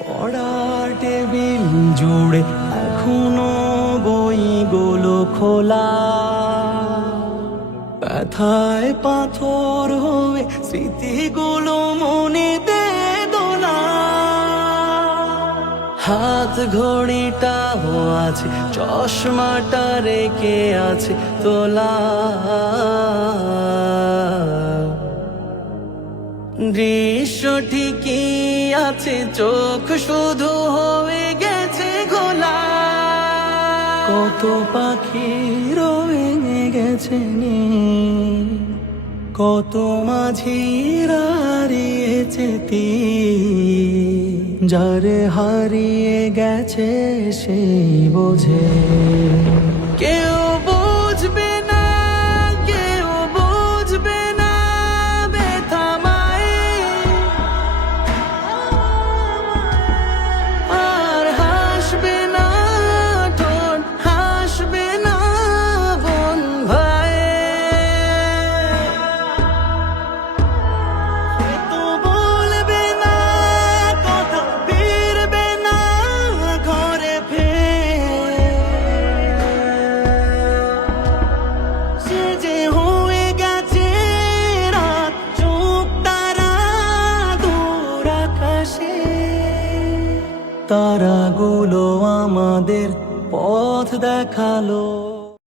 পড়ার টেবিল জুড়ে এখনো বইগুলো খোলা, ব্যথায় পাথর হয়ে স্মৃতিগুলো মনেতে দোলা। হাত ঘড়িটাও আছে, চশমাটা রেখে আছে তোলা। দৃশ্য ঠিকই আছে, চোখ শুধু হয়ে গেছে ঘোলা। কত পাখি রয়ে গেছে নীল, কত মাঝি হারিয়েছে তীর। যারে হারিয়ে গেছে সেই বোঝে, কেউ বুঝবে না, কেউ বুঝবে না ব্যথা মায়ের। আর হাসবে না ঠোঁট, হাসবে না বোন ভাইয়ের। তো বলবে না কথা, ফিরবে না ঘরে ফের। সে যে হয়ে গেছে রাত, চোখ তারা দূর আকাশে। তারাগুলো আমাদের পথ দেখালো।